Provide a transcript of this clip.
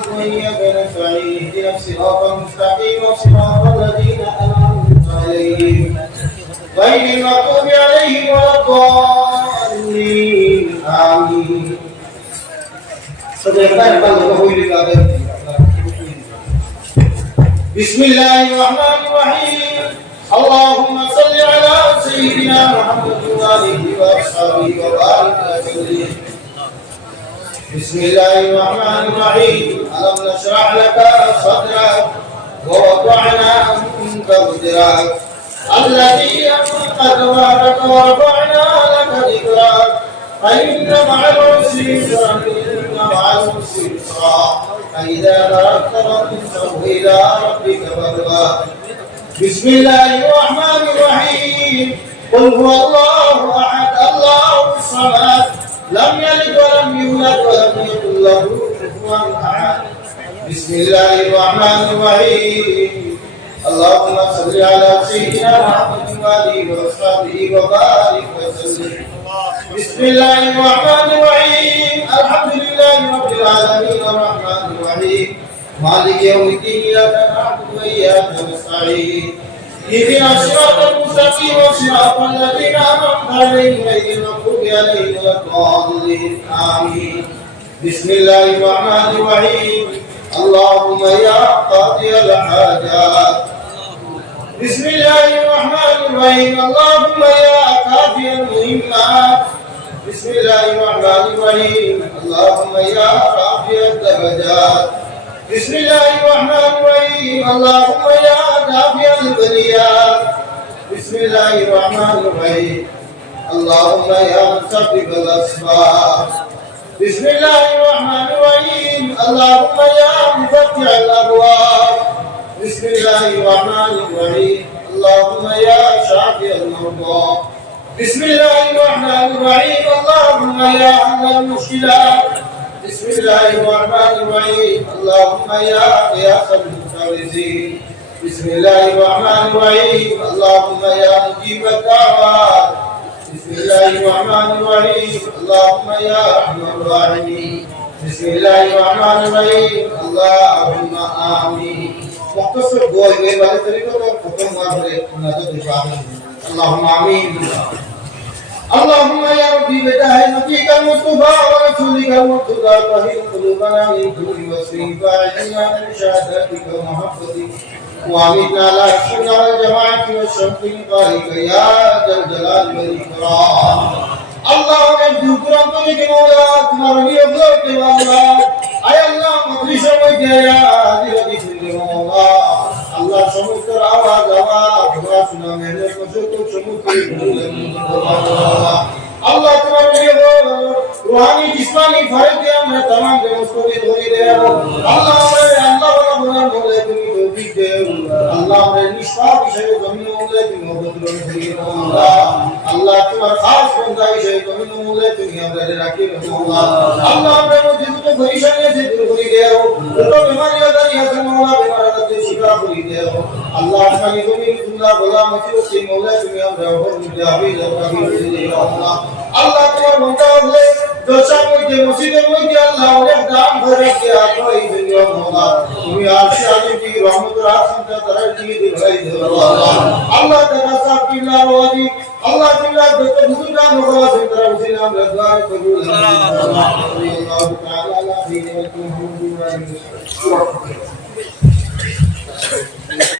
نعبد وإياك نستعين اهدنا الصراط المستقيم صراط الذين أنعمت عليهم غير المغضوب عليهم ولا الضالين آمين. بسم الله الرحمن الرحيم. اللهم صل على سيدنا محمد وآله وأصحابه وبارك وسلم. بسم الله الرحمن الرحيم. ألم نشرح لك صدرك ووضعنا عنك وزرك الذي أنقض ظهرك ورفعنا لك ذكرك فإن مع العسر يسرا إن مع العسر يسرا فإذا فرغت فانصب إلى ربك فارغب. بسم الله الرحمن الرحيم. قل هو الله أحد الله الصمد لم يلد ولم يولد ولم يكن له كفوا أحد. بسم الله الرحمن الرحيم. اللهم صل على سيدنا محمد وآله وأصحابه وبارك وسلم. بسم الله الرحمن الرحيم. الحمد لله رب العالمين الرحمن الرحيم مالك يوم الدين إياك نعبد وإياك نستعين اهدنا الصراط المستقيم صراط الذين أنعمت عليهم غير المغضوب عليهم ولا الضالين آمين. بسم الله الرحمن الرحيم. اللهم يا قاضي الحاجات. بسم الله الرحمن الرحيم. اللهم يا كافي المهمات. بسم الله الرحمن الرحيم. اللهم يا رافع الدرجات. بسم الله الرحمن الرحيم. اللهم يا دافع البليات. بسم الله الرحمن الرحيم. اللهم يا مسبب الأسباب. بسم الله الرحمن الرحيم. اللهم يا مفتح الأبواب. بسم الله الرحمن الرحيم. اللهم يا شافي المرضى. بسم الله الرحمن الرحيم. اللهم يا حل المشكلات. بسم الله الرحمن الرحيم. اللهم يا غياث المفترسين. بسم الله الرحمن الرحيم. اللهم يا مجيب الدعوات. بسم الله الرحمن الرحيم. اللهم يا أرحم الراحمين. بسم الله الرحمن الرحيم. اللهم آمين. مختصر دعاء ये वाले तरीकों को खत्म हुआ फिर नजर दिखाने اللهم آمين. اللهم يا ربي بجاه نبيك المصطفى ورسولك المرتضى طهر قلوبنا من كل وسوء واعذنا من شهادتك ومحبتك وامتنا على السنة والجماعة والشرط لقائك يا ذا الجلال والإكرام. الله نبدو كرامتك مولا تمرني أبلغك مولا أي الله مدرسة وجايا هذه كل مولا الله সমস্ত আওয়াজ আওয়াজ শোনা মেরে কষ্ট সমস্ত আল্লাহ তোমার প্রিয় রূহানি জিসমানি ফরজ আমরা तमाम মুসলিম ধরে দেও আল্লাহ আল্লাহ বলা বলে তুমি তৌফিক দেও আল্লাহ আমাদের নিষ্পাপ বিষয়ে জমিন মূলে তুমি অবতরণ করিয়ে দাও আল্লাহ তোমার খাস বান্দা বিষয়ে জমিন মূলে তুমি আমাদের রাখিয়ে দাও আল্লাহ আমরা মধ্যে যত পরিশানি আছে দূর করে দেও যত বিমারি আদারি আছে মওলা বিমার আদারি শিফা করে দেও আল্লাহ আমাদের জমিন তোমরা বলা মসজিদ মওলা তুমি আমরা ওপর মুজাহিদ ও কাবিল দেও আল্লাহ তোমার বান্দা হলে দশার মধ্যে মসজিদের মধ্যে আল্লাহ অনেক দান করে দেয়া কই দুনিয়া মওলা তুমি আরশে আজিম কি রহমতের আসিনটা তারা দিয়ে দিলাই দাও আল্লাহ তাআলা সাব কিল্লা ওয়াজি আল্লাহ তাআলা যত বুজুর্গা নওয়া তারা উসিল আমরা দোয়া কবুল আল্লাহ তাআলা আলা সাইয়্যিদিনা মুহাম্মাদিন ওয়া আলিহি ওয়া সাহবিহি